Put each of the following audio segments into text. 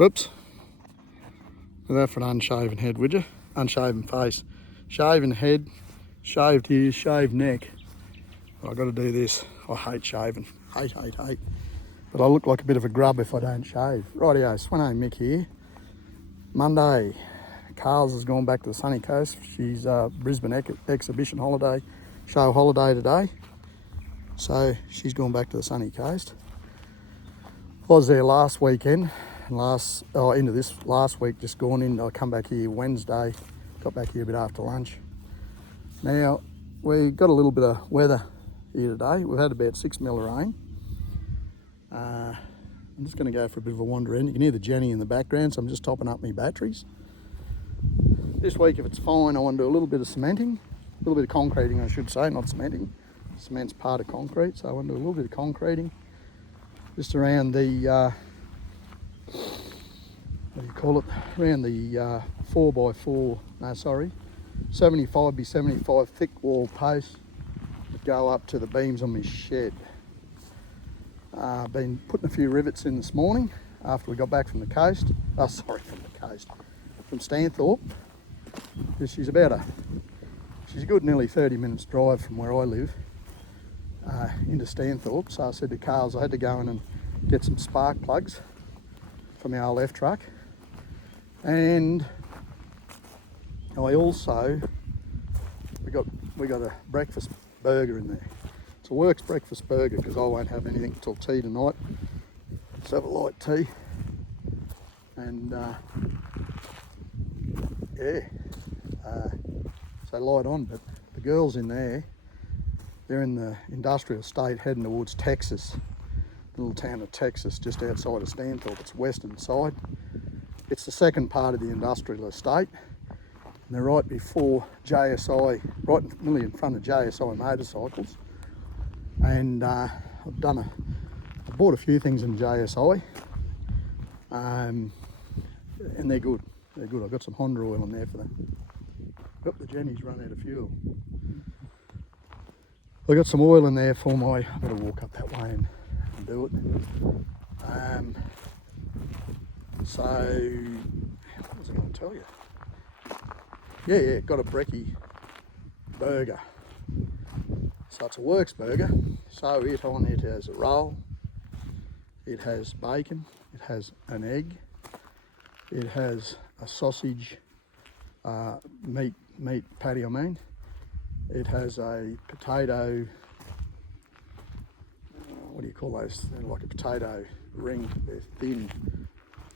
Whoops. Look at that for an unshaven head, would you? Unshaven face. Shaven head, shaved ears, shaved neck. I've got to do this. I hate shaving. Hate. But I look like a bit of a grub if I don't shave. Rightio, Swano Mick here. Monday, Carl's has gone back to the sunny coast. She's Brisbane exhibition holiday, show holiday today. So she's gone back to the sunny coast. I was there last weekend, and into this last week, just gone in. I come back here Wednesday, got back here a bit after lunch. Now, we got a little bit of weather here today. We've had about 6 mil of rain. I'm just going to go for a bit of a wander in. You can hear the Jenny in the background, so I'm just topping up my batteries. This week, if it's fine, I want to do a little bit of cementing, a little bit of concreting, I should say, not cementing. Cement's part of concrete, so I want to do a little bit of concreting just around the, around the 75 by 75 thick wall posts that go up to the beams on my shed. Been putting a few rivets in this morning after we got back from the coast. From Stanthorpe. She's a good nearly 30 minutes drive from where I live into Stanthorpe. So I said to Carl's I had to go in and get some spark plugs from our left truck. And I also, we got a breakfast burger in there. It's a Works breakfast burger because I won't have anything until tea tonight. Let's have a light tea. And so light on, but the girls in there, they're in the industrial estate heading towards Texas, the little town of Texas, just outside of Stanthorpe. It's western side. It's the second part of the industrial estate. And they're right before JSI, right nearly in front of JSI motorcycles. And I bought a few things in JSI, and they're good. They're good. I've got some Honda oil in there for them. Yep, the Jenny's run out of fuel. I got some oil in there for my. I've got to walk up that way and do it. So what was I going to tell you? Yeah, got a brekkie burger. So it's a Works burger. So on it has a roll, it has bacon, it has an egg, it has a sausage, meat patty, It has a potato, what do you call those? They're like a potato ring, they're thin,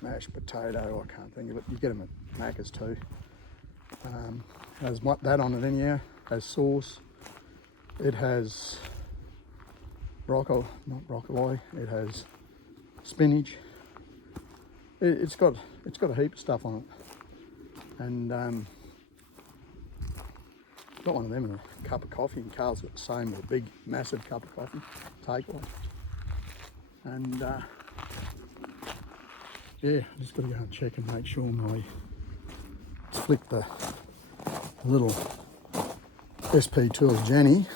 mashed potato, I can't think of it. You get them at Macca's too. Has that on it anyhow, has sauce. It has not broccoli, it has spinach. It's got a heap of stuff on it. And got one of them and a cup of coffee, and Carl's got the same with a big, massive cup of coffee, takeaway. And yeah, I just got to go and check and make sure let's flick the little SP Tools Jenny.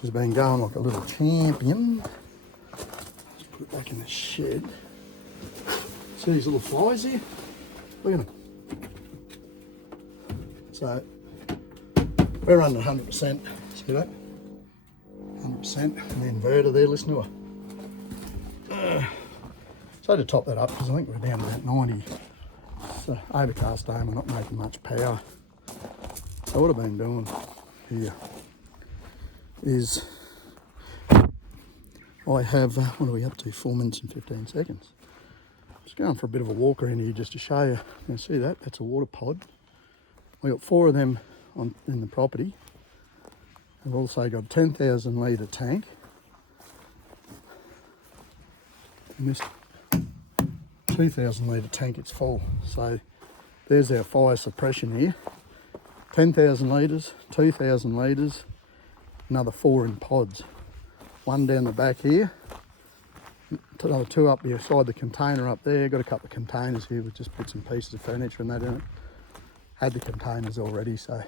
She's been going like a little champion. Let's put it back in the shed. See these little flies here? Look at them. So we're running 100%. See that? 100%. And the inverter there, listen to her. So to top that up, because I think we're down to about 90. So overcast day, we're not making much power. So what I've been doing here is I have, what are we up to? 4 minutes and 15 seconds. Just going for a bit of a walk around here just to show you. You see that? That's a water pod. I got 4 of them in the property. I've also got a 10,000 litre tank. And this 2,000 litre tank, it's full. So there's our fire suppression here. 10,000 litres, 2,000 litres, another 4 in pods. 1 down the back here, another 2 up beside the container up there. Got a couple of containers here with just bits and pieces of furniture and that in it. Had the containers already, so I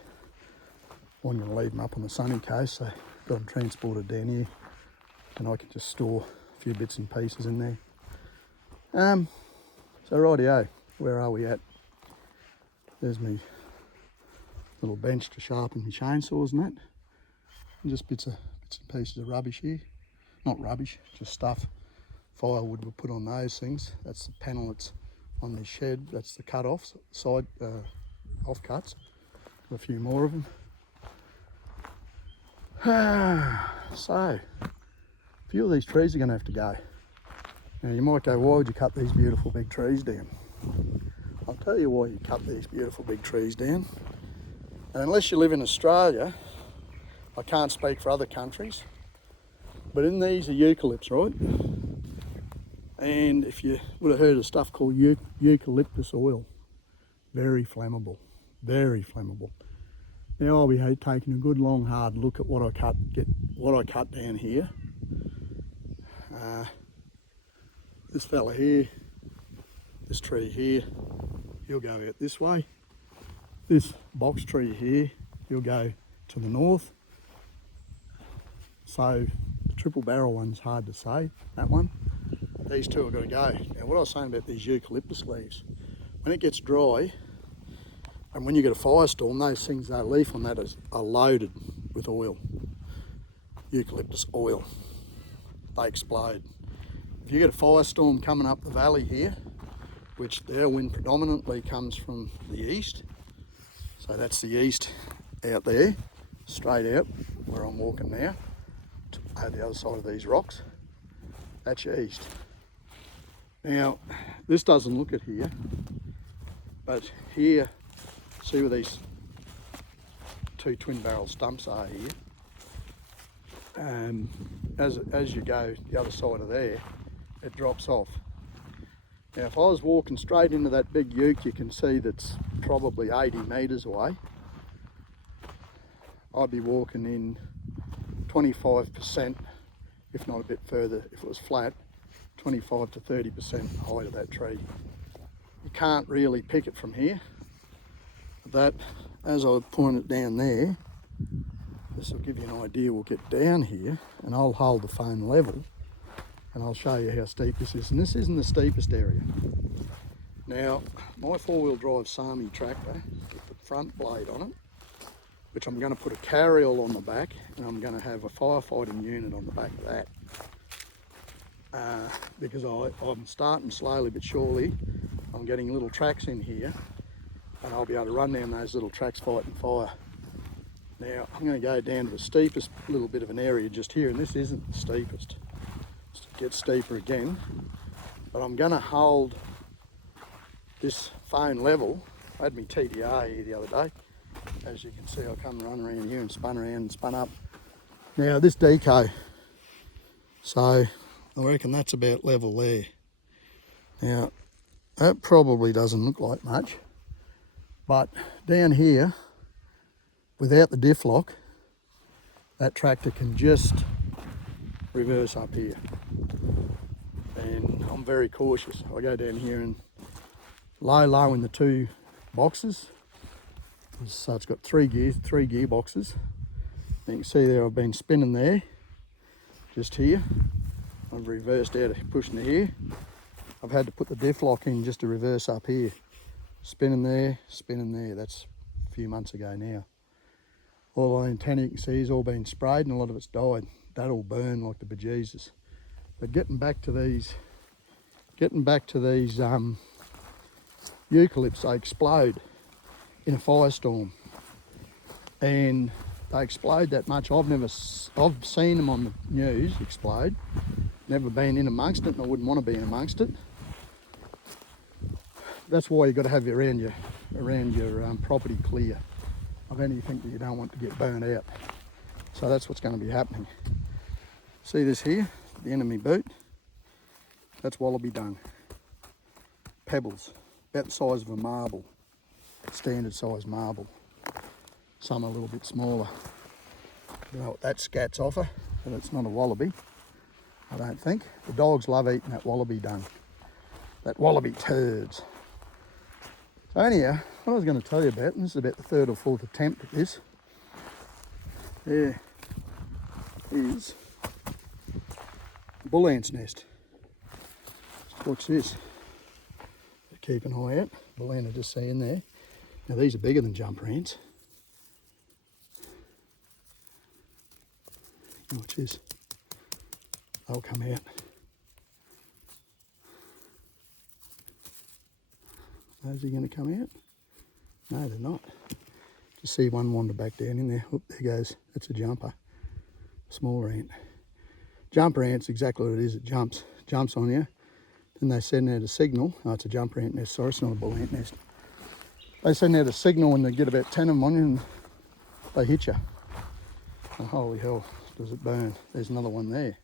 wasn't going to leave them up on the sunny coast, so got them transported down here, and I can just store a few bits and pieces in there. So rightio, where are we at? There's me little bench to sharpen my chainsaws and that. And just bits and pieces of rubbish here. Not rubbish, just stuff. Firewood we'll put on those things. That's the panel that's on this shed. That's the cut-offs, side offcuts. Got a few more of them. So, a few of these trees are going to have to go. Now you might go, why would you cut these beautiful big trees down? I'll tell you why you cut these beautiful big trees down. And unless you live in Australia, I can't speak for other countries, but in these are eucalypts, right? And if you would have heard of stuff called eucalyptus oil, very flammable, very flammable. Now I'll be taking a good long hard look at what I cut down here. This fella here, this tree here, he'll go out this way. This box tree here, he'll go to the north. So the triple barrel one's hard to say, that one. These two are going to go. Now what I was saying about these eucalyptus leaves, when it gets dry and when you get a firestorm, those things, that leaf on that are loaded with oil, eucalyptus oil. They explode. If you get a firestorm coming up the valley here, which their wind predominantly comes from the east, so that's the east out there, straight out where I'm walking now, to the other side of these rocks, that's your east. Now, this doesn't look it here, but here, see where these two twin barrel stumps are here. As you go the other side of there, it drops off. Now if I was walking straight into that big ute, you can see that's probably 80 metres away. I'd be walking in 25%, if not a bit further, if it was flat, 25 to 30% height of that tree. You can't really pick it from here. That, as I point it down there, this will give you an idea. We'll get down here and I'll hold the phone level and I'll show you how steep this is. And this isn't the steepest area. Now, my four-wheel drive Sami tractor with the front blade on it, which I'm going to put a carryall on the back, and I'm going to have a firefighting unit on the back of that. Because I'm starting slowly but surely, I'm getting little tracks in here, and I'll be able to run down those little tracks fighting fire. Now, I'm going to go down to the steepest little bit of an area just here, and this isn't the steepest. It gets steeper again, but I'm going to hold this phone level. I had my TDR here the other day. As you can see, I come run around here and spun around and spun up. Now, this deco, so I reckon that's about level there. Now, that probably doesn't look like much, but down here, without the diff lock, that tractor can just reverse up here. And I'm very cautious. I go down here and low in the two boxes. So it's got three gearboxes. You can see there I've been spinning there, just here. I've reversed out of pushing to here. I've had to put the diff lock in just to reverse up here. Spinning there. That's a few months ago now. All the antenna you can see has all been sprayed and a lot of it's died. That'll burn like the bejesus. But getting back to these eucalypts, they explode in a firestorm, and they explode that much. I've seen them on the news explode. Never been in amongst it, and I wouldn't want to be in amongst it. That's why you've got to have around your property clear of anything that you don't want to get burnt out. So that's what's going to be happening. See this here, the end of my boot? That's wallaby dung. Pebbles, about the size of a marble, standard size marble. Some are a little bit smaller. I don't know what that scat's offer, but it's not a wallaby, I don't think. The dogs love eating that wallaby dung, that wallaby turds. So anyhow, what I was going to tell you about, and this is about the third or fourth attempt at this, there is a bull ant's nest. Watch this. keep an eye out. Belinda just see in there. Now these are bigger than jumper ants. Watch this. They'll come out. Those are going to come out? No, they're not. Just see one wander back down in there. Oop, there goes. That's a jumper. Smaller ant. Jumper ant's exactly what it is. It jumps on you. Then they send out a signal. Oh, it's a jumper ant nest. Sorry, it's not a bull ant nest. They send out a signal when they get about 10 of them on you and they hit you. Oh, holy hell, does it burn. There's another one there.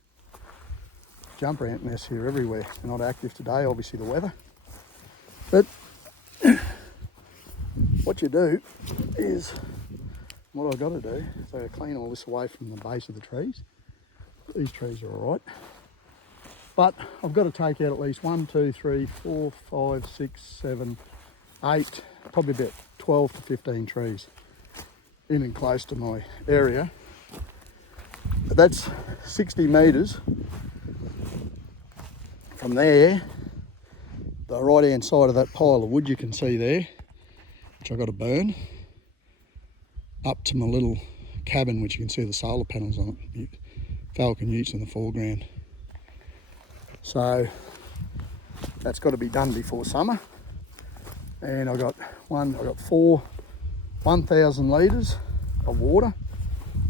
Jumper ant nests here everywhere. They're not active today, obviously the weather. But what you do is, what I've got to do is I clean all this away from the base of the trees. These trees are all right. But I've got to take out at least 1, 2, 3, 4, 5, 6, 7, 8, probably about 12 to 15 trees in and close to my area. But that's 60 metres from there, the right hand side of that pile of wood you can see there, which I've got to burn, up to my little cabin, which you can see the solar panels on it, Falcon Utes in the foreground. So that's got to be done before summer. And I've got 4 1,000 litres of water.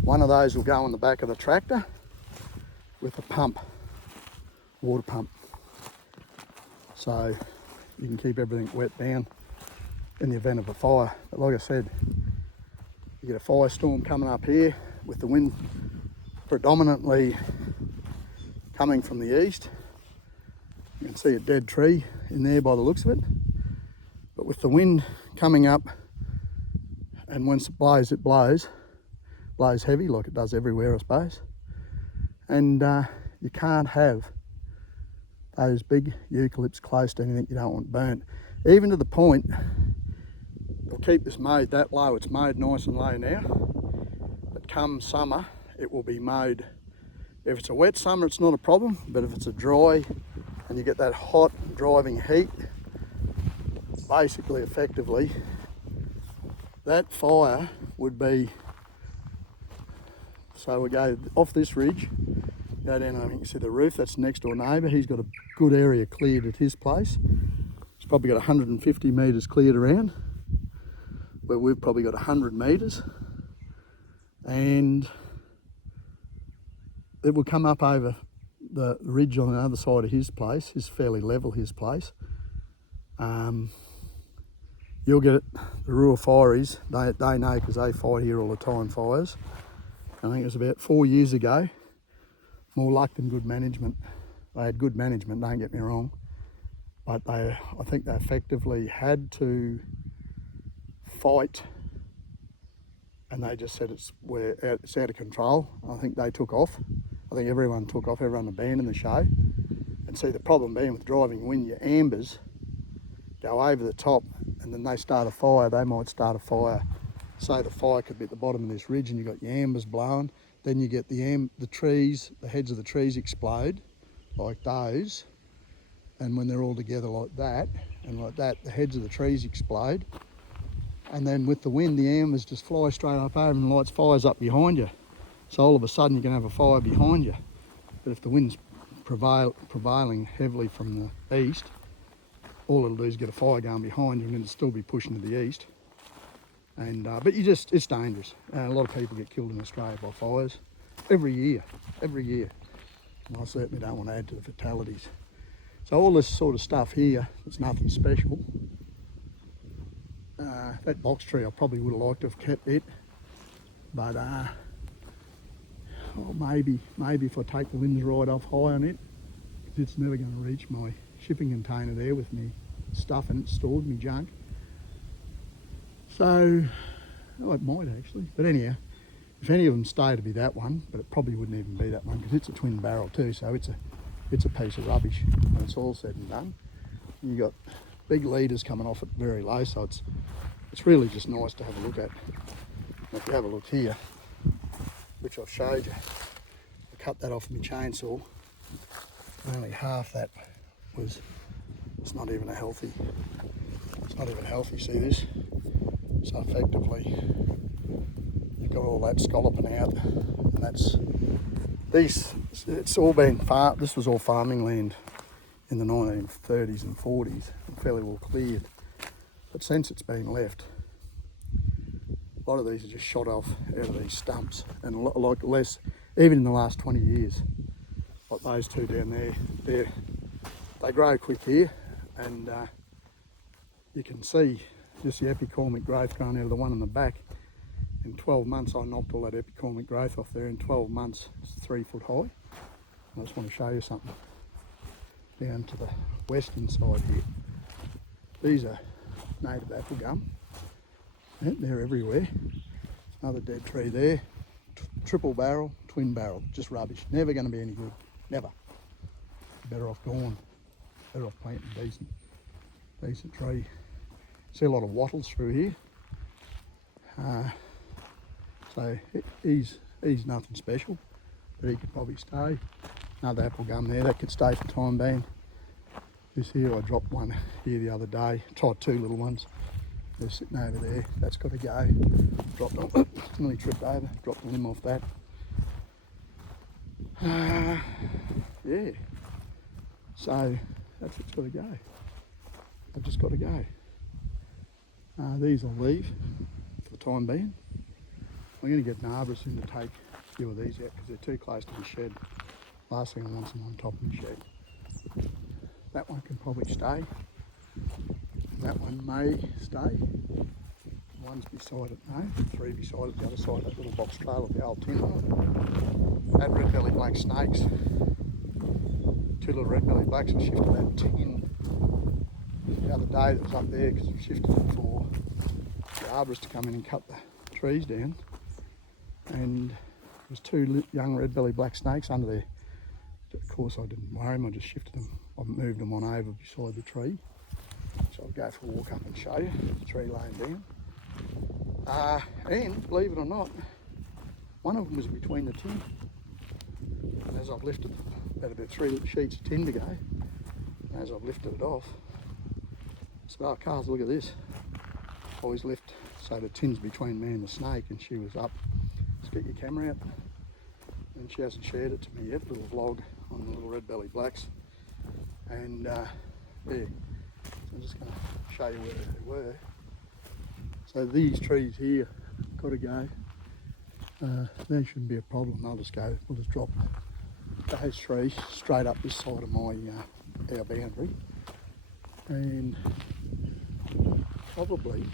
One of those will go on the back of the tractor with a pump, water pump. So you can keep everything wet down in the event of a fire. But like I said, you get a firestorm coming up here with the wind predominantly coming from the east. You can see a dead tree in there by the looks of it. But with the wind coming up, and once it blows heavy like it does everywhere, I suppose. And you can't have those big eucalypts close to anything you don't want burnt. Even to the point, they'll keep this mowed that low. It's mowed nice and low now. But come summer, it will be mowed. If it's a wet summer, it's not a problem. But if it's a dry, and you get that hot driving heat, basically, effectively, that fire would be, so we go off this ridge, go down, I think you can see the roof, that's the next door neighbour. He's got a good area cleared at his place. He's probably got 150 metres cleared around, but we've probably got 100 metres. And it will come up over the ridge on the other side of his place. It's fairly level, his place. You'll get it, the Ruhr Fireys, they know because they fight here all the time, fires. I think it was about 4 years ago. More luck than good management. They had good management, don't get me wrong. But I think they effectively had to fight, and they just said it's out of control. I think they took off. I think everyone took off, everyone abandoned the show. And see, the problem being with driving wind, your ambers go over the top, and then they start a fire. They might start a fire. Say the fire could be at the bottom of this ridge and you've got your ambers blowing. Then you get the trees, the heads of the trees explode like those. And when they're all together like that, and like that, the heads of the trees explode. And then with the wind, the ambers just fly straight up over and lights fires up behind you. So all of a sudden you can have a fire behind you. But if the wind's prevailing heavily from the east, all it'll do is get a fire going behind you, and it'll still be pushing to the east. And but it's dangerous. A lot of people get killed in Australia by fires every year. And I certainly don't want to add to the fatalities. So all this sort of stuff here, it's nothing special. That box tree I probably would have liked to have kept it, but maybe if I take the winds right off high on it, it's never going to reach my shipping container there with me stuff in it stored, me junk. So, oh, it might actually, but anyhow, if any of them stay, to be that one, but it probably wouldn't even be that one because it's a twin barrel too, so it's a piece of rubbish when it's all said and done. You got big leaders coming off it very low, so it's really just nice to have a look at. And if you have a look here, which I've showed you, I cut that off with my chainsaw. Only half that was It's not even healthy, see this? So effectively, you've got all that scalloping out, and that's, it's all been this was all farming land in the 1930s and 40s, and fairly well cleared. But since it's been left, a lot of these are just shot off out of these stumps, and a lot less, even in the last 20 years. Like those two down there, they grow quick here, and you can see just the epicormic growth growing out of the one in the back. In 12 months, I knocked all that epicormic growth off there. In 12 months, it's 3 foot high. I just want to show you something down to the western side here. These are native apple gum. Yeah, they're everywhere. Another dead tree there. Triple barrel, twin barrel, just rubbish. Never going to be any good. Never. Better off gone. Better off planting decent tree. See a lot of wattles through here. So he's nothing special, but he could probably stay. Another apple gum there, that could stay for the time being. This here, I dropped one here the other day. Tried 2 little ones. They're sitting over there. That's got to go. Dropped on, nearly tripped over. Dropped the limb off that. Yeah. So that's what's got to go. I've just got to go. These I'll leave for the time being. I'm going to get an arborist in to take a few of these out because they're too close to the shed. Last thing I want is them on top of the shed. That one can probably stay. That one may stay. One's beside it, no. 3 beside it, the other side, that little box trail of the old tin on it. Had red-bellied black snakes. 2 little red-bellied blacks. I shifted that tin the other day that was up there because we shifted it for the arborist to come in and cut the trees down. And there was 2 young red-bellied black snakes under there. Of course I didn't worry them, I just shifted them. I moved them on over beside the tree. So I'll go for a walk up and show you the tree laying down. And believe it or not, one of them was between the tin. And as I've lifted, had about 3 sheets of tin to go, and as I've lifted it off, I said, oh Carls, look at this. I always lift so the tin's between me and the snake, and she was up. Let's get your camera out. And she hasn't shared it to me yet, little vlog on the little red-bellied blacks. And yeah, so I'm just going to show you where they were. So these trees here got to go. There shouldn't be a problem. I'll just go. We'll just drop those trees straight up this side of my our boundary, and probably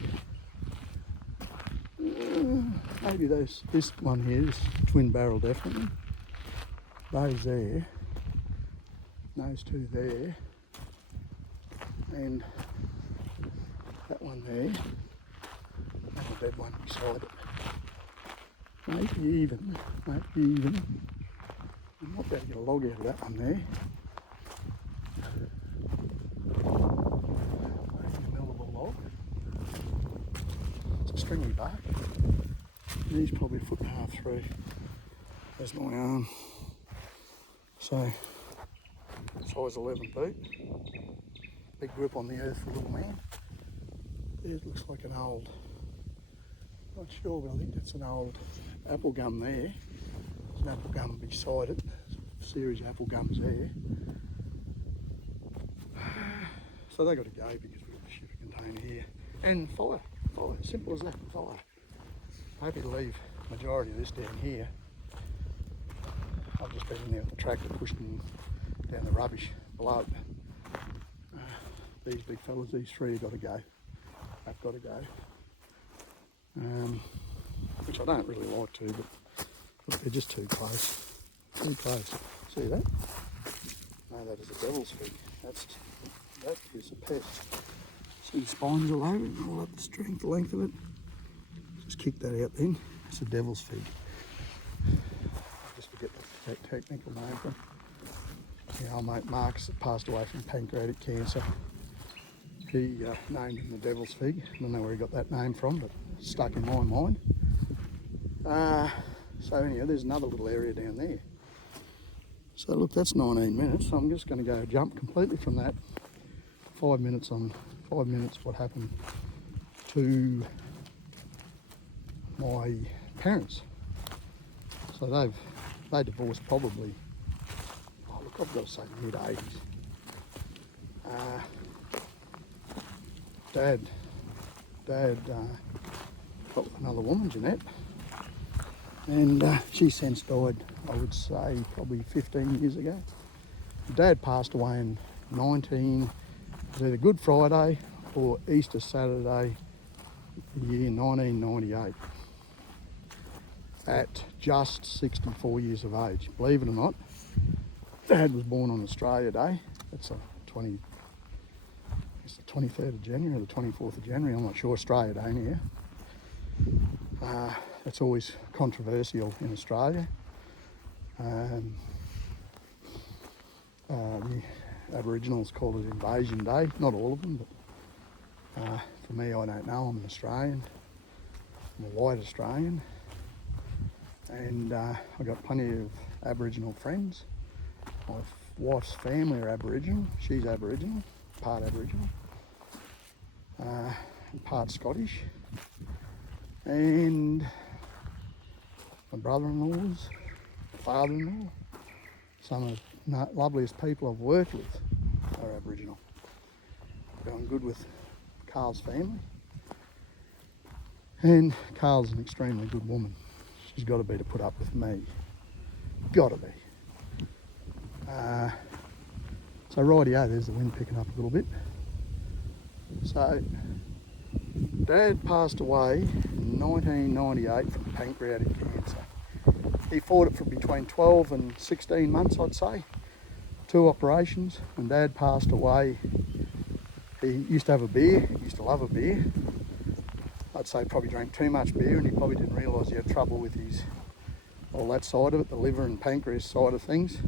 maybe this one here, this twin barrel definitely. Those there, those 2 there, and that one there, and the dead one beside it. Maybe even, I might be able to get a log out of that one there. Maybe a mellable log. It's a stringy bark. He's probably 1.5 foot through. There's my arm. So, size 11 boot. Big grip on the earth for a little man. It looks like an old, not sure, but I think that's an old apple gum there. There's an apple gum beside it. There's a series of apple gums there. So they got to go because we've got the shipping container here. And fire, simple as that, fire. Happy to leave the majority of this down here. I've just been in there with the tractor pushing down the rubbish below it. These big fellas, these 3 have got to go. They've got to go. Which I don't really like to, but look, they're just too close. Too close. See that? No, that is a devil's fig. That is a pest. See the spines all over it, all up the strength, the length of it. Just kick that out then. It's a devil's fig. I just forget the technical name for it. Our mate Mark's passed away from pancreatic cancer. He named him the devil's fig. I don't know where he got that name from, but it's stuck in my mind. So anyhow, there's another little area down there. So look, that's 19 minutes. So I'm just going to go jump completely from that 5 minutes what happened to my parents. So they divorced probably, oh look, I've got to say mid-80s. Dad got with another woman, Jeanette, and she since died, I would say, probably 15 years ago. Dad passed away in it was either Good Friday or Easter Saturday, the year 1998, at just 64 years of age. Believe it or not, Dad was born on Australia Day. That's the 23rd of January or the 24th of January, I'm not sure, Australia Day in here. It's always controversial in Australia. The Aboriginals call it Invasion Day, not all of them, but for me, I don't know, I'm an Australian, I'm a white Australian, and I've got plenty of Aboriginal friends. My wife's family are Aboriginal, she's Aboriginal, part Aboriginal, and part Scottish, and my brother-in-laws, father-in-law, some of the loveliest people I've worked with are Aboriginal. Going good with Carl's family, and Carl's an extremely good woman. She's got to be to put up with me. Got to be. So rightio, there's the wind picking up a little bit. So Dad passed away in 1998 from pancreatic cancer. He fought it for between 12 and 16 months, I'd say. 2 operations. When Dad passed away, he used to have a beer, he used to love a beer. I'd say probably drank too much beer, and he probably didn't realise he had trouble with all that side of it, the liver and pancreas side of things.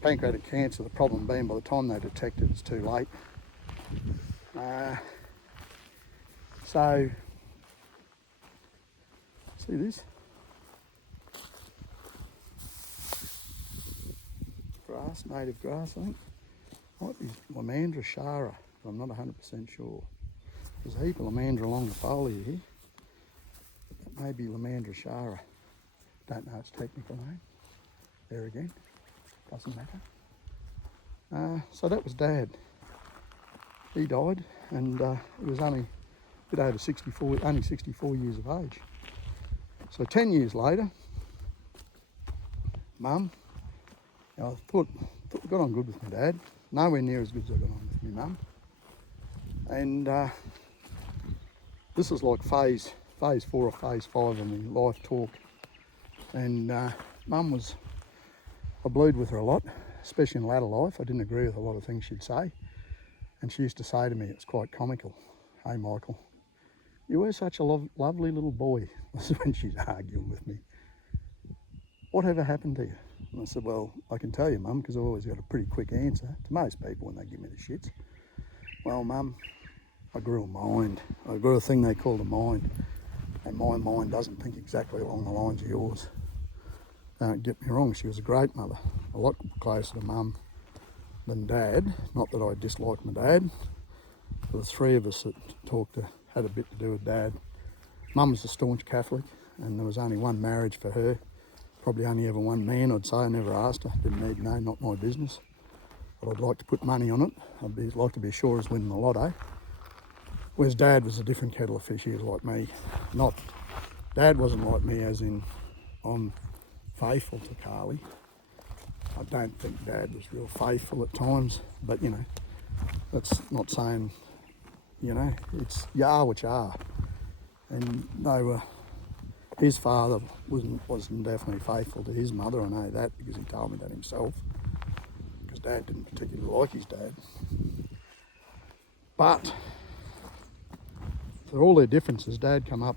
Pancreatic cancer, the problem being by the time they detect it, it's too late. So, see this? Grass, native grass, I think. Might be Lomandra shara, but I'm not 100% sure. There's a heap of Lomandra along the foliage here. That may be Lomandra shara. Don't know its technical name. There again, doesn't matter. So that was Dad. He died, and he was only a bit over 64, only 64 years of age. So 10 years later, Mum, I thought got on good with my dad. Nowhere near as good as I got on with my mum. And this is like phase 4 or phase 5 in the life talk. And Mum was, I blued with her a lot, especially in latter life. I didn't agree with a lot of things she'd say. And she used to say to me, it's quite comical, "Hey Michael, you were such a lovely little boy." This is when she's arguing with me. "Whatever happened to you?" And I said, "Well, I can tell you, Mum, because I've always got a pretty quick answer to most people when they give me the shits. Well, Mum, I grew a mind. I grew a thing they call a mind. And my mind doesn't think exactly along the lines of yours. Don't get me wrong, she was a great mother, a lot closer to Mum than Dad. Not that I disliked my dad. There were 3 of us that had a bit to do with Dad. Mum was a staunch Catholic, and there was only one marriage for her. Probably only ever one man, I'd say. I never asked her. Didn't need to know, not my business. But I'd like to put money on it. I'd like to be as sure as winning the lotto. Whereas Dad was a different kettle of fish. He was like me. Dad wasn't like me as in I'm faithful to Carly. I don't think Dad was real faithful at times, but you know, that's not saying, you know, it's you are what you are. And they were, his father wasn't definitely faithful to his mother. I know that because he told me that himself, because Dad didn't particularly like his dad. But for all their differences, Dad come up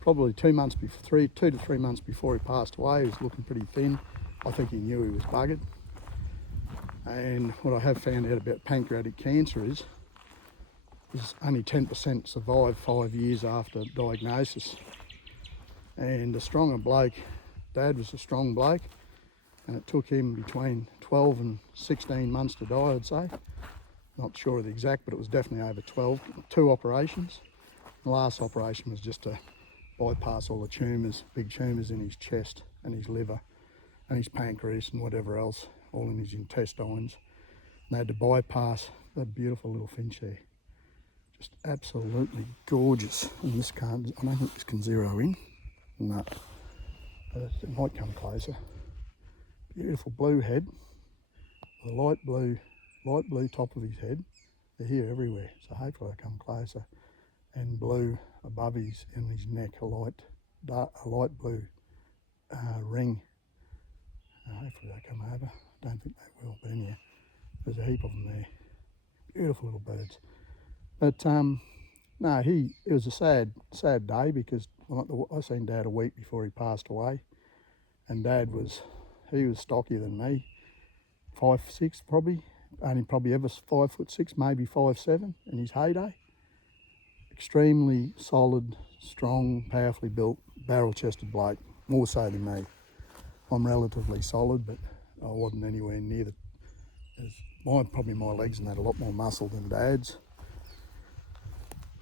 probably 2 to 3 months before he passed away. He was looking pretty thin. I think he knew he was buggered. And what I have found out about pancreatic cancer is only 10% survive 5 years after diagnosis. And a stronger bloke, Dad was a strong bloke, and it took him between 12 and 16 months to die, I'd say. Not sure of the exact, but it was definitely over 12. 2 operations. The last operation was just to bypass all the tumours, big tumours in his chest and his liver and his pancreas and whatever else, all in his intestines. And they had to bypass that beautiful little finch there. Just absolutely gorgeous. And this can't, I don't think this can zero in. No, but it might come closer. Beautiful blue head, the light blue top of his head. They're here everywhere, so hopefully they come closer. And blue above his neck, a light blue ring. Hopefully they come over. Don't think they will, but anyhow, there's a heap of them there. Beautiful little birds. But no, it was a sad day because I seen Dad a week before he passed away, and Dad was stockier than me, 5'6" probably, only probably ever 5'6", maybe 5'7" in his heyday. Extremely solid, strong, powerfully built, barrel-chested bloke, more so than me. I'm relatively solid, but I wasn't anywhere near probably my legs and had a lot more muscle than Dad's.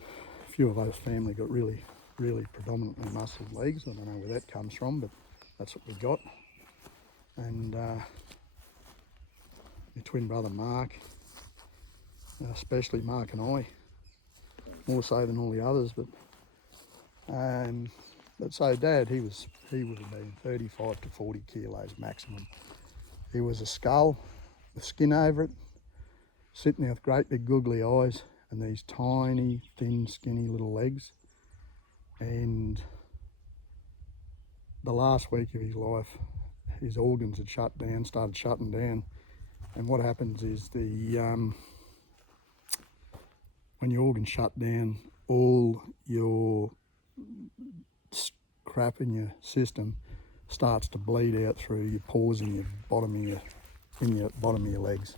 A few of those family got really, really predominantly muscled legs. I don't know where that comes from, but that's what we got. And my twin brother Mark, especially Mark and I, more so than all the others. But so Dad, he would have been 35 to 40 kilos maximum. He was a skull with skin over it, sitting there with great big googly eyes and these tiny, thin, skinny little legs. And the last week of his life, his organs had started shutting down. And what happens is when your organs shut down, all your crap in your system starts to bleed out through your pores in your bottom of your legs.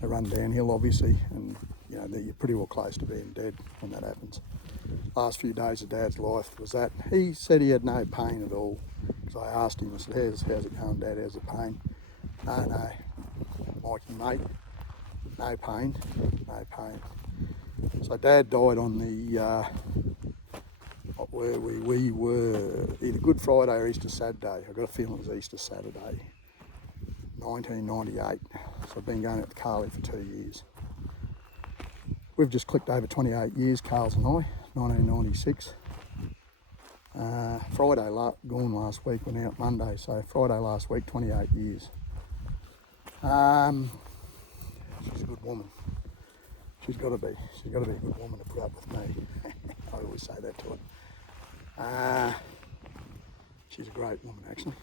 They run downhill, obviously, and you're pretty well close to being dead when that happens. Last few days of Dad's life was that. He said he had no pain at all. So I asked him, I said, how's it going, Dad? How's the pain? No, Mikey, mate, no pain. So Dad died on the, we were either Good Friday or Easter Saturday. I got a feeling it was Easter Saturday, 1998. So I've been going out to Carly for 2 years. We've just clicked over 28 years, Carl's and I, 1996. Friday gone last week, went out Monday, so Friday last week, 28 years. She's a good woman. She's got to be a good woman to put up with me. I always say that to her. She's a great woman, actually.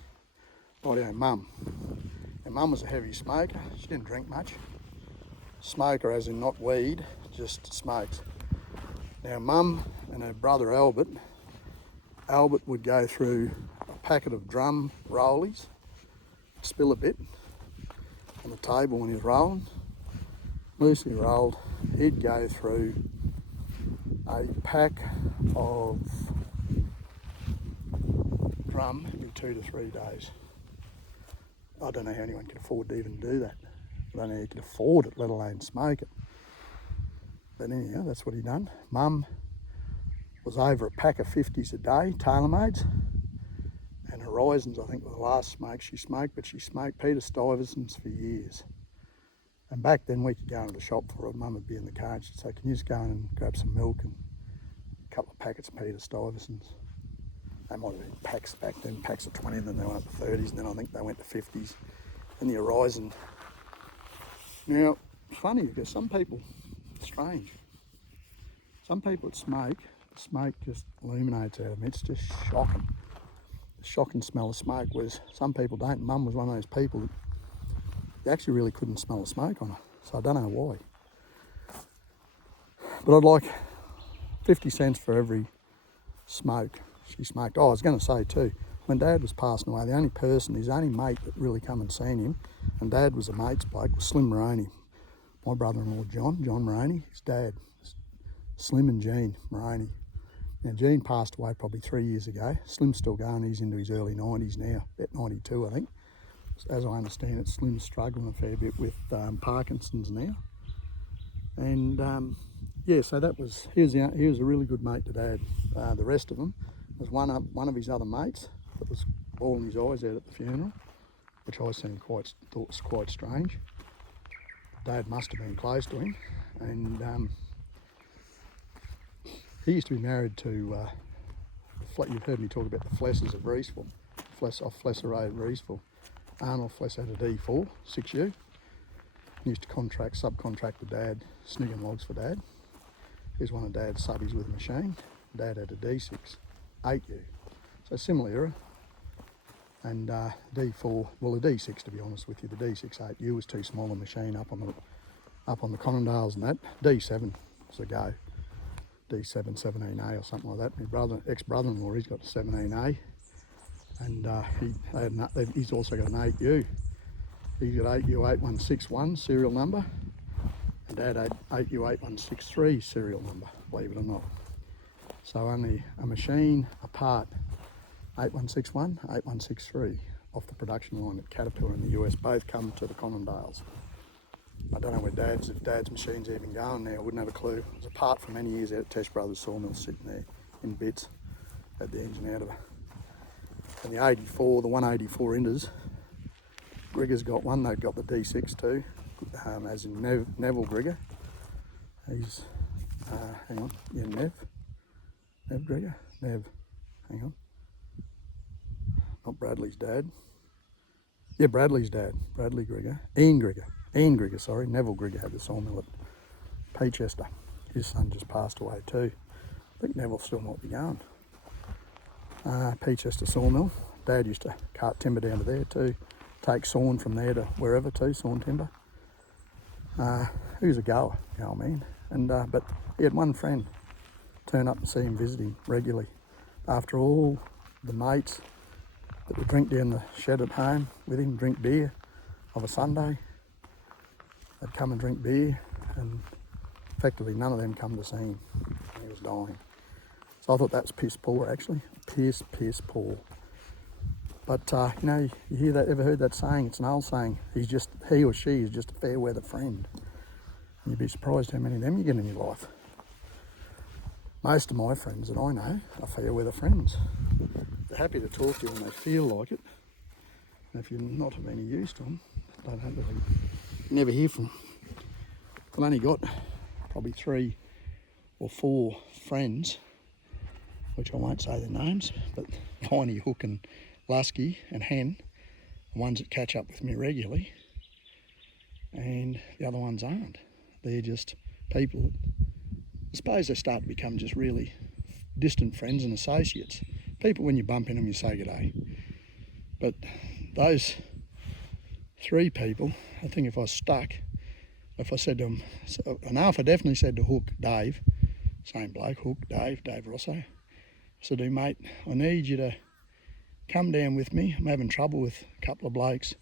Rightio, Mum. And Mum was a heavy smoker. She didn't drink much. Smoker as in not weed, just smokes. Now Mum and her brother Albert would go through a packet of drum rollies, spill a bit on the table when he was rolling, loosely rolled. He'd go through a pack of drum every 2 to 3 days. I don't know how anyone could afford to even do that. I don't know how you could afford it, let alone smoke it. But anyhow, that's what he done. Mum was over a pack of 50s a day, TaylorMades, and Horizons, I think, were the last smoke she smoked, but she smoked Peter Stuyvesant's for years. And back then we could go into the shop for her. Mum would be in the car and she'd say, can you just go in and grab some milk and a couple of packets of Peter Stuyvesant's. They might have been packs back then, packs of 20, and then they went up to 30s, and then I think they went to 50s. And the Horizon. Now, it's funny because some people, it's strange. Some people that smoke, the smoke just illuminates out of them. It's just shocking. The shocking smell of smoke, whereas some people don't. Mum was one of those people that you actually really couldn't smell the smoke on her. So I don't know why. But I'd like 50 cents for every smoke she smoked. Oh, I was going to say too, when Dad was passing away, the only mate that really come and seen him, and Dad was a mate's bloke, was Slim Moroney. My brother-in-law, John Moroney, his dad, Slim and Gene Moroney. Now, Gene passed away probably 3 years ago. Slim's still going, he's into his early 90s now, about 92, I think. As I understand it, Slim's struggling a fair bit with Parkinson's now. And yeah, so he was a really good mate to Dad. The rest of them was one of his other mates that was bawling his eyes out at the funeral, which I thought was quite strange. Dad must have been close to him, and he used to be married to, you've heard me talk about the Flessers of Reeseville, off Flesser Road, Reeseville. Arnold Fless had a D4, 6U. He used to subcontract to Dad, snigging logs for Dad. Here's one of Dad's subbies with a machine. Dad had a D6, 8U. So similar era. And D4, well, the D6, to be honest with you, the D6 8U was too small a machine up on the Conondales and that. D7 was a go. D7 17A or something like that. My ex-brother-in-law, he's got a 17A, and he's also got an 8U. He's got 8U8161 serial number, and Dad had 8U8163 serial number, believe it or not. So only a machine apart, 8161, 8163, off the production line at Caterpillar in the US, both come to the Conondales. I don't know where if Dad's machine's even going now, I wouldn't have a clue. It was apart for many years out at Tesh Brothers Sawmill, sitting there in bits, had the engine out of it. And the 184 Inders, Grigger's got one, they've got the D6 too, as in Neville Grigger. He's, hang on, yeah, Nev Grigger, hang on. Not Bradley's dad. Yeah, Bradley's dad, Bradley Grigger. Ian Grigger, sorry. Neville Grigger had the sawmill at Peachester. His son just passed away too. I think Neville still might be going. Peachester sawmill. Dad used to cart timber down to there too. Take sawn from there to wherever too, sawn timber. He was a goer, you know what I mean? And but he had one friend turn up and see him, visit him regularly. After all the mates that would drink down the shed at home with him, drink beer of a Sunday, they'd come and drink beer, and effectively none of them come to see him. He was dying. So I thought that's piss poor, actually. Piss poor. But you know, you hear that? Ever heard that saying? It's an old saying. He or she is just a fair weather friend. And you'd be surprised how many of them you get in your life. Most of my friends that I know are fair weather friends. They're happy to talk to you when they feel like it. And if you're not of any use to them, they don't really never hear from them. I've only got probably 3 or 4 friends, which I won't say their names, but Piney, Hook and Lusky and Hen, the ones that catch up with me regularly, and the other ones aren't. They're just people that, I suppose, they start to become just really distant friends and associates. People, when you bump into them, you say good day. But those 3 people, I think if I said to them, I know if I definitely said to Hook, Dave, same bloke, Hook, Dave Rosso, I said to him, mate, I need you to come down with me. I'm having trouble with a couple of blokes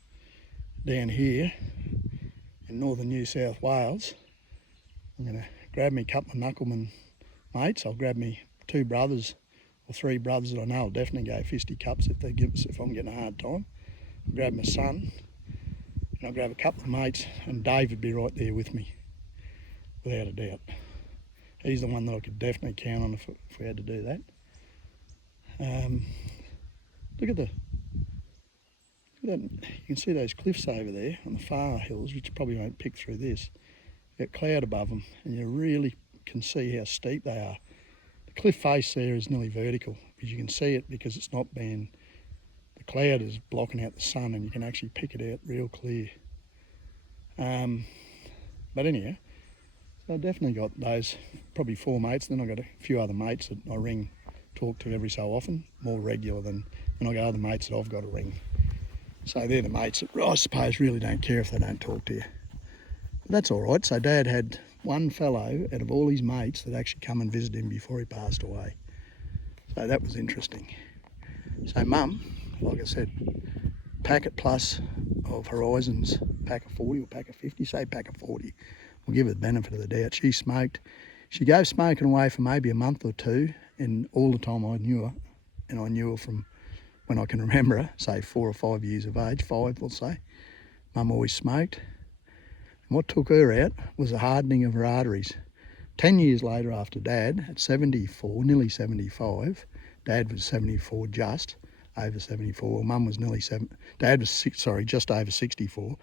down here in northern New South Wales. I'm going to grab me a couple of knuckleman mates. I'll grab me 2 brothers or 3 brothers that I know will definitely go fisticuffs if I'm getting a hard time. I'll grab my son, and I'll grab a couple of mates, and Dave would be right there with me, without a doubt. He's the one that I could definitely count on if we had to do that. Look at that. You can see those cliffs over there on the far hills, which you probably won't pick through this. You've got cloud above them, and you really can see how steep they are. The cliff face there is nearly vertical, because you can see it because it's not being, the cloud is blocking out the sun, and you can actually pick it out real clear. But anyhow, so I definitely got those, probably 4 mates. Then I got a few other mates that I ring, talk to every so often, more regular than when I got other mates that I've got to ring. So they're the mates that I suppose really don't care if they don't talk to you. But that's all right. So Dad had one fellow out of all his mates that actually come and visit him before he passed away. So that was interesting. So Mum, like I said, packet plus of Horizons, pack of 40 or pack of 50, say pack of 40. We'll give her the benefit of the doubt. She smoked. She goes smoking away for maybe a month or 2, and all the time I knew her, and I knew her from when I can remember her, say 4 or 5 years of age, 5 we'll say. Mum always smoked. what took her out was a hardening of her arteries. 10 years later, after Dad, at 74, nearly 75, Dad was 74 just, over 74. Mum was nearly Dad was just over 64.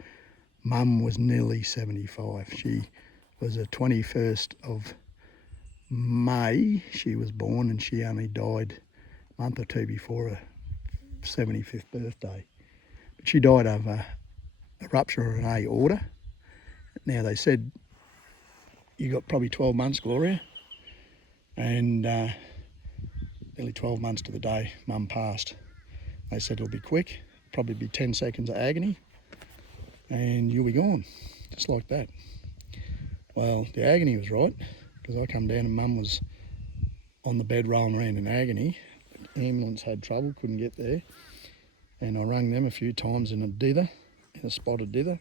Mum was nearly 75. She was the 21st of May she was born, and she only died a month or two before her 75th birthday. But she died of a rupture of an aorta. Now, they said you got probably 12 months, Gloria, and nearly 12 months to the day Mum passed. They said it'll be quick, probably be 10 seconds of agony, and you'll be gone, just like that. Well, the agony was right, because I come down and Mum was on the bed rolling around in agony. The ambulance had trouble, couldn't get there, and I rang them a few times in a spotted dither,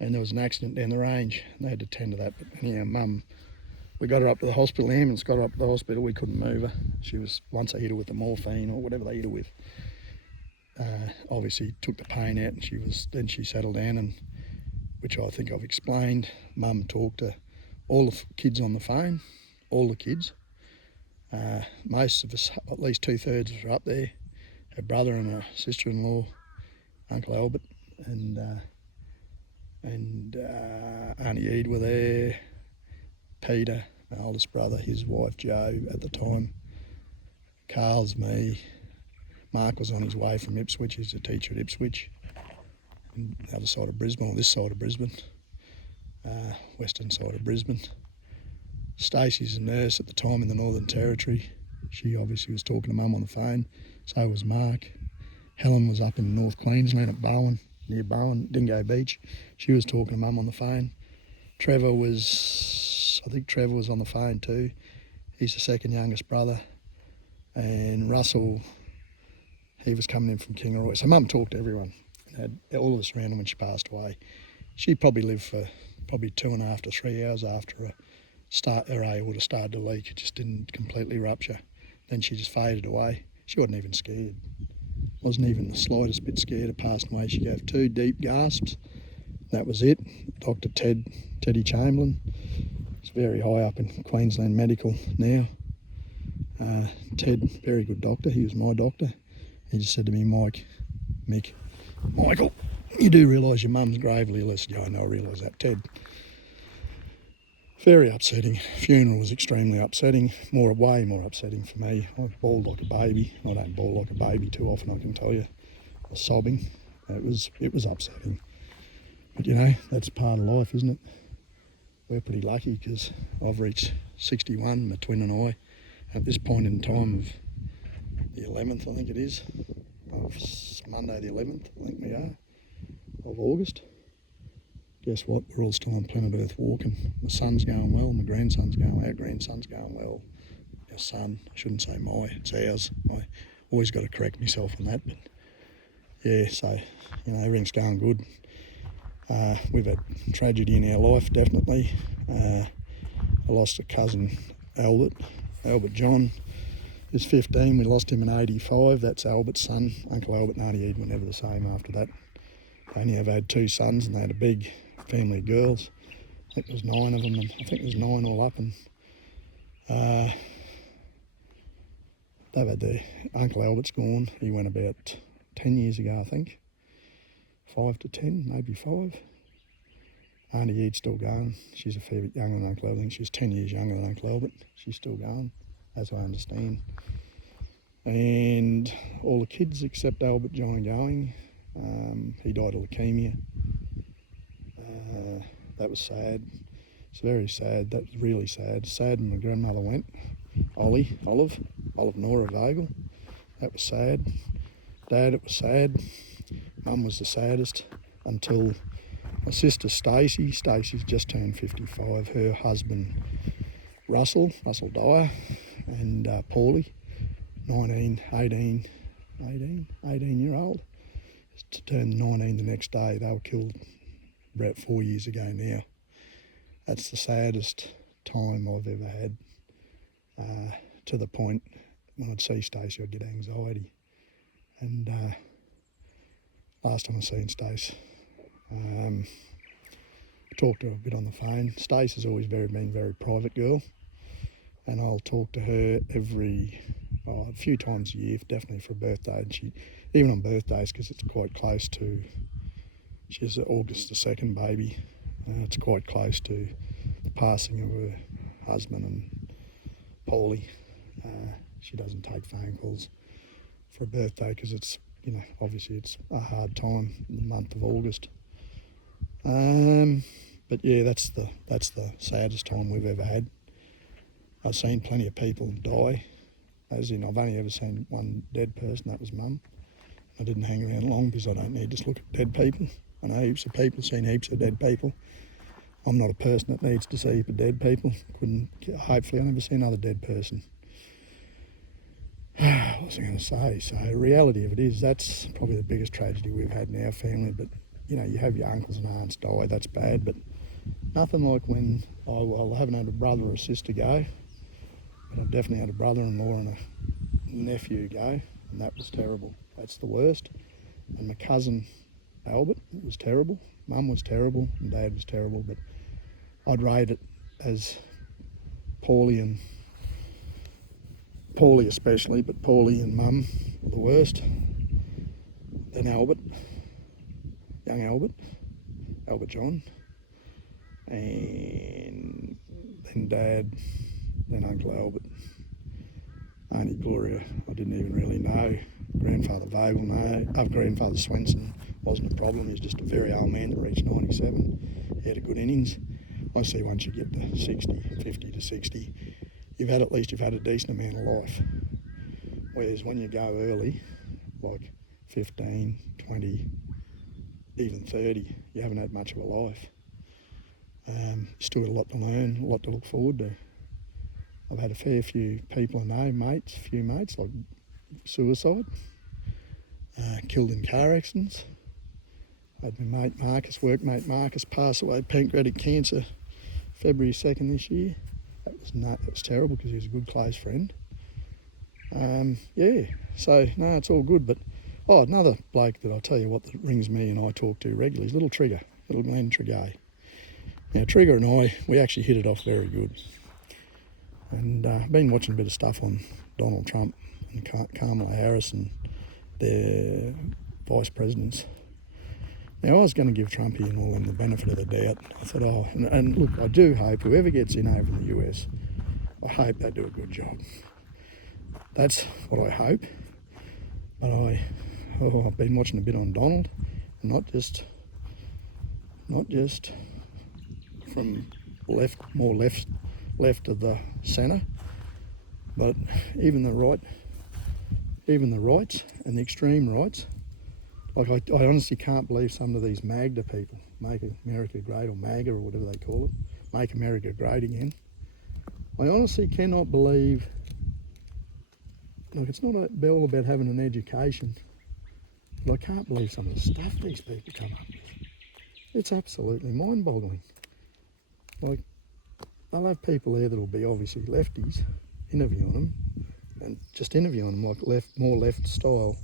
and there was an accident down the range, and they had to tend to that. But anyhow, Mum, we got her up to the hospital. The ambulance got her up to the hospital. We couldn't move her. She was, once they hit her with the morphine or whatever they hit her with, obviously took the pain out, and then she settled down, and which I think I've explained. Mum talked to all the kids on the phone, all the kids. Most of us, at least 2/3 were up there. Her brother and her sister-in-law, Uncle Albert, and Auntie Ede were there. Peter, my oldest brother, his wife Jo at the time, Carl's me. Mark was on his way from Ipswich. He's a teacher at Ipswich, on the other side of Brisbane, or this side of Brisbane, western side of Brisbane. Stacey's a nurse at the time in the Northern Territory. She obviously was talking to Mum on the phone. So was Mark. Helen was up in North Queensland at Bowen, near Bowen, Dingo Beach. She was talking to Mum on the phone. I think Trevor was on the phone too. He's the second youngest brother. And Russell, he was coming in from Kingaroy. So Mum talked to everyone, and had all of us around her when she passed away. She probably lived for 2.5 to 3 hours after her aorta started to leak. It just didn't completely rupture. Then she just faded away. She wasn't even scared. Wasn't even the slightest bit scared of passing away. She gave 2 deep gasps. That was it. Dr. Teddy Chamberlain. He's very high up in Queensland Medical now. Ted, very good doctor. He was my doctor. He just said to me, Michael, you do realise your mum's gravely ill? I said, yeah, I know, I realise that, Ted. Very upsetting. Funeral was extremely upsetting. Way more upsetting for me. I bawled like a baby. I don't bawl like a baby too often, I can tell you. I was sobbing. It was upsetting. But you know, that's part of life, isn't it? We're pretty lucky because I've reached 61, my twin and I, at this point in time of the 11th, I think it is, of Monday the 11th, I think we are, of August. Guess what? We're all still on planet Earth walking. My son's going well, our grandson's going well. Our son, I shouldn't say it's ours. I always got to correct myself on that, but yeah, so, you know, everything's going good. We've had tragedy in our life, definitely. I lost a cousin, Albert John. He was 15, we lost him in 85. That's Albert's son. Uncle Albert and Auntie Ede were never the same after that. They only ever had 2 sons, and they had a big family of girls. I think there was 9 of them, and I think there's 9 all up. And they've had Uncle Albert's gone. He went about 10 years ago, I think. 5 to 10, maybe 5. Auntie Ede's still going. She's a fair bit younger than Uncle Albert. I think she's 10 years younger than Uncle Albert. She's still going, as I understand. And all the kids except Albert John are going. He died of leukaemia. That was sad. It's very sad. That was really sad. Sad when my grandmother went. Olive Nora Vogel. That was sad. Dad, it was sad. Mum was the saddest until my sister Stacey's just turned 55. Her husband Russell Dyer, and Paulie, 18 year old, turned 19 the next day. They were killed about 4 years ago now. That's the saddest time I've ever had, to the point when I'd see Stacey I'd get anxiety. And last time I seen Stace, talk to her a bit on the phone. Stace has always been a very private girl, and I'll talk to her a few times a year, definitely for a birthday. And even on birthdays, because it's quite close to, she's August the 2nd baby. It's quite close to the passing of her husband and Paulie. She doesn't take phone calls for a birthday because it's, obviously it's a hard time in the month of August. But yeah, that's the saddest time we've ever had. I've seen plenty of people die, as in I've only ever seen one dead person, that was Mum. I didn't hang around long because I don't need to look at dead people. I know heaps of people, seen heaps of dead people. I'm not a person that needs to see heaps of dead people. Hopefully I'll never see another dead person. What was I going to say? So the reality of it is that's probably the biggest tragedy we've had in our family. But, you have your uncles and aunts die, that's bad. But nothing like when, I haven't had a brother or a sister go, but I've definitely had a brother-in-law and a nephew go, and that was terrible. That's the worst. And my cousin Albert was terrible. Mum was terrible and Dad was terrible, but I'd rate it as Paulie especially, but Paulie and Mum were the worst. Then Albert, young Albert John, and then Dad, then Uncle Albert. Auntie Gloria, I didn't even really know. Grandfather Vogel, no. Grandfather Swenson wasn't a problem. He was just a very old man that reached 97. He had a good innings. I see once you get to 60, 50 to 60, you've had a decent amount of life. Whereas when you go early, like 15, 20, even 30, you haven't had much of a life. Still got a lot to learn, a lot to look forward to. I've had a fair few people I know, few mates, like suicide, killed in car accidents. I had my workmate Marcus, pass away, pancreatic cancer, February 2nd this year. That was terrible because he was a good close friend. So no, it's all good. But another bloke that I'll tell you what that rings me and I talk to regularly is little Glenn Trigay. Now Trigger and I, we actually hit it off very good. And I've been watching a bit of stuff on Donald Trump and Kamala Harris and their vice presidents. Now, I was going to give Trumpy and all them the benefit of the doubt. I thought, and look, I do hope whoever gets in over in the US, I hope they do a good job. That's what I hope. But I've been watching a bit on Donald, and not just from more left of the centre, but even the rights and the extreme rights. Like I honestly can't believe some of these MAGA people, Make America Great, or MAGA or whatever they call it, Make America Great Again. I honestly cannot believe, it's not all about having an education, but I can't believe some of the stuff these people come up with. It's absolutely mind-boggling. Like, they'll have people there that'll be obviously lefties, interviewing them, and just interviewing them like more left style.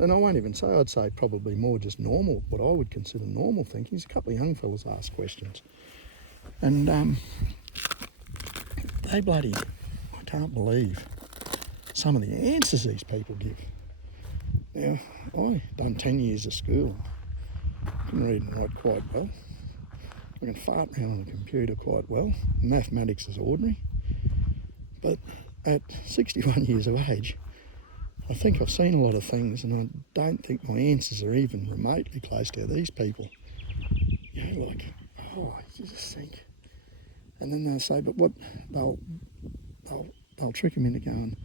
And I won't even say, I'd say probably more just normal, what I would consider normal thinking. A couple of young fellas ask questions. And they I can't believe some of the answers these people give. Now, I done 10 years of school. I can read and write quite well. I can fart around on the computer quite well. Mathematics is ordinary. But at 61 years of age, I think I've seen a lot of things, and I don't think my answers are even remotely close to these people. You just think. And then they'll say, but what, they'll trick them into going,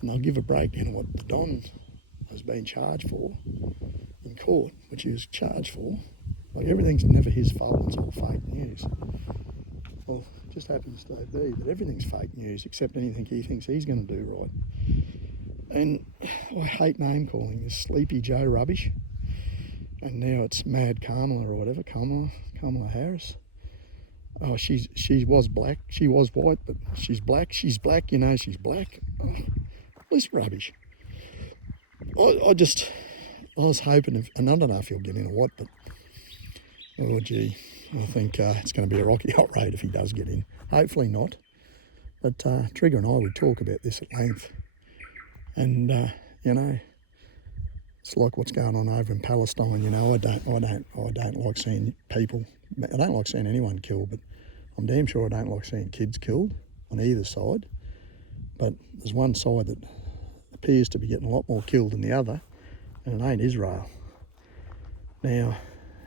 and they'll give a breakdown of what the Don has been charged for in court, which he was charged for. Like, everything's never his fault, it's all fake news. Well, it just happens to be that everything's fake news except anything he thinks he's going to do right. And I hate name calling. There's Sleepy Joe rubbish, and now it's Mad Kamala or whatever, Kamala Harris. Oh, she was black. She was white, but she's black. She's black, she's black. Oh, this rubbish. I was hoping, and I don't know if he'll get in or what, but, oh gee, I think it's going to be a rocky hot raid if he does get in. Hopefully not. But Trigger and I would talk about this at length. And, you know, it's like what's going on over in Palestine. You know, I don't like seeing people. I don't like seeing anyone killed, but I'm damn sure I don't like seeing kids killed on either side. But there's one side that appears to be getting a lot more killed than the other, and it ain't Israel. Now,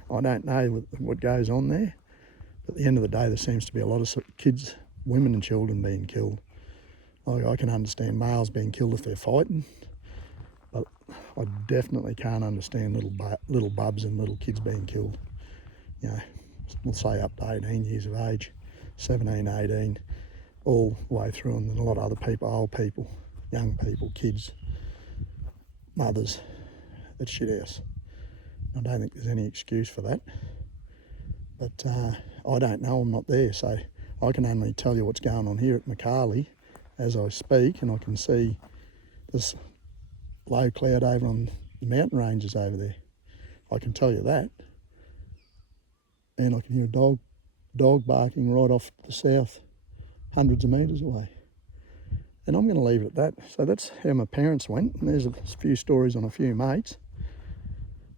I don't know what goes on there, but at the end of the day, there seems to be a lot of kids, women and children being killed. Like, I can understand males being killed if they're fighting, but I definitely can't understand little bubs and little kids being killed. You know, we'll say up to 18 years of age, 17, 18, all the way through, and then a lot of other people, old people, young people, kids, mothers. It's shit house. I don't think there's any excuse for that. But I don't know, I'm not there, so I can only tell you what's going on here at Macali as I speak, and I can see this low cloud over on the mountain ranges over there. I can tell you that. And I can hear a dog barking right off to the south, hundreds of metres away. And I'm going to leave it at that. So that's how my parents went, and there's a few stories on a few mates.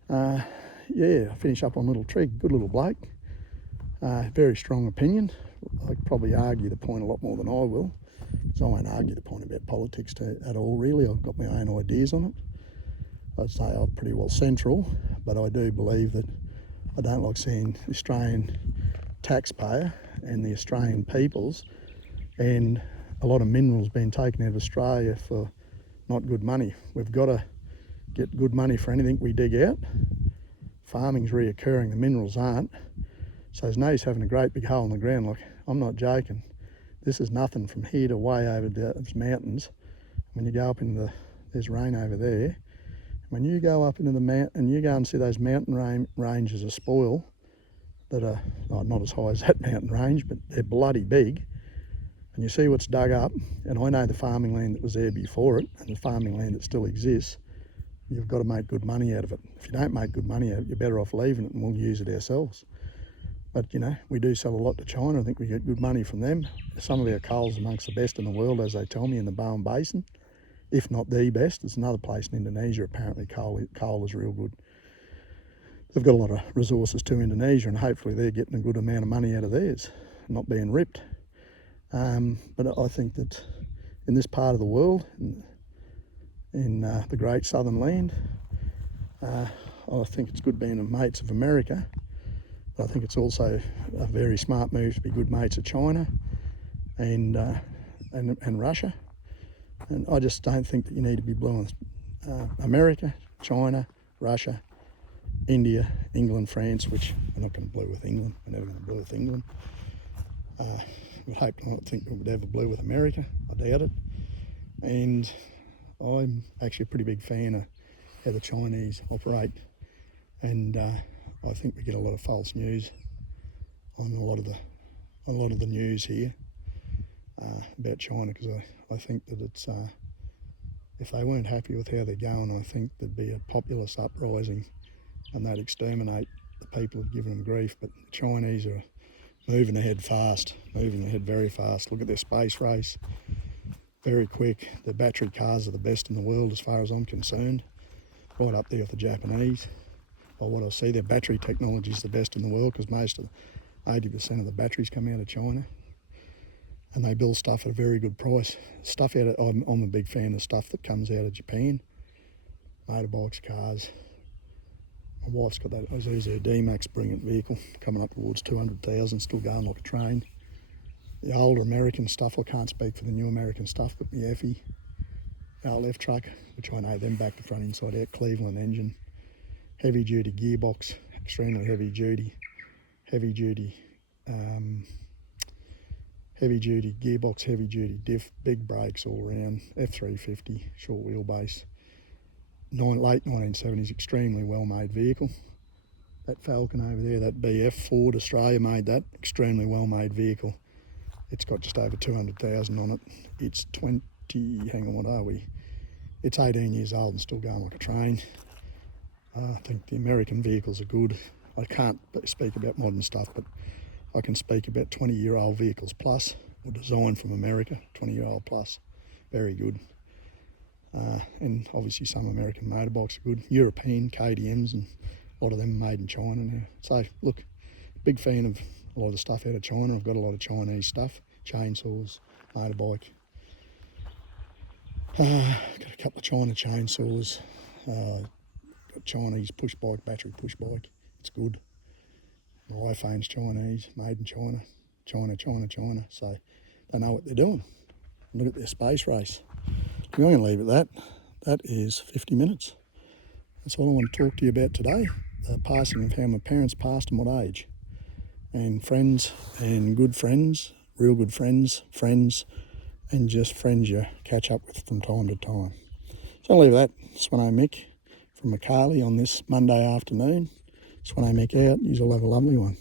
Yeah, I finish up on little Trig, good little bloke. Very strong opinion. I could probably argue the point a lot more than I will, because I won't argue the point about politics at all, really. I've got my own ideas on it. I'd say I'm pretty well central, but I do believe that I don't like seeing the Australian taxpayer and the Australian peoples and a lot of minerals being taken out of Australia for not good money. We've got to get good money for anything we dig out. Farming's reoccurring, the minerals aren't. So there's no use having a great big hole in the ground. Like, I'm not joking. This is nothing from here to way over those mountains. When you go up into there's rain over there. When you go up into the mountain and you go and see those mountain ranges of spoil that are not as high as that mountain range, but they're bloody big. And you see what's dug up, and I know the farming land that was there before it and the farming land that still exists. You've got to make good money out of it. If you don't make good money out of it, you're better off leaving it and we'll use it ourselves. But, you know, we do sell a lot to China. I think we get good money from them. Some of our coal's amongst the best in the world, as they tell me, in the Bowen Basin. If not the best. There's another place in Indonesia, apparently coal is real good. They've got a lot of resources to Indonesia, and hopefully they're getting a good amount of money out of theirs, not being ripped. But I think that in this part of the world, in the great southern land, I think it's good being mates of America. But I think it's also a very smart move to be good mates of China and Russia. And I just don't think that you need to be blue with America, China, Russia, India, England, France, which we're not going to blue with England. We're never going to blue with England. I hope not think we would ever blue with America. I doubt it. And I'm actually a pretty big fan of how the Chinese operate. And I think we get a lot of false news on a lot of the news here about China, because I think that it's if they weren't happy with how they're going, I think there'd be a populist uprising and they'd exterminate the people who've given them grief. But the Chinese are moving ahead fast, moving ahead very fast. Look at their space race, very quick. Their battery cars are the best in the world as far as I'm concerned, right up there with the Japanese. By what I see, their battery technology is the best in the world, because most of 80% of the batteries come out of China, and they build stuff at a very good price. I'm a big fan of stuff that comes out of Japan, motorbikes, cars. My wife's got that Isuzu D-Max brilliant vehicle coming up towards 200,000, still going like a train. The older American stuff, I can't speak for the new American stuff, but the Effie RLF truck, which I know them back to front, inside out, Cleveland engine, heavy duty gearbox, extremely heavy duty gearbox, heavy duty diff, big brakes all round, F350, short wheelbase. Late 1970s, extremely well made vehicle. That Falcon over there, that BF, Ford Australia made that, extremely well made vehicle. It's got just over 200,000 on it. It's 18 years old and still going like a train. I think the American vehicles are good. I can't speak about modern stuff, but I can speak about 20-year-old vehicles plus, or designed from America, 20-year-old plus. Very good. And obviously some American motorbikes are good. European KTMs, and a lot of them made in China now. So look, big fan of a lot of the stuff out of China. I've got a lot of Chinese stuff, chainsaws, motorbike. Got a couple of China chainsaws. Got Chinese push bike, battery push bike. It's good. My iPhone's Chinese, made in China. China. So they know what they're doing. Look at their space race. I'm going to leave it at that. That is 50 minutes. That's all I want to talk to you about today. The passing of how my parents passed and what age. And friends and good friends, real good friends, and just friends you catch up with from time to time. So I'll leave that. Swano Mick from Macquarie on this Monday afternoon. Swano Mick out. You all have a lovely one.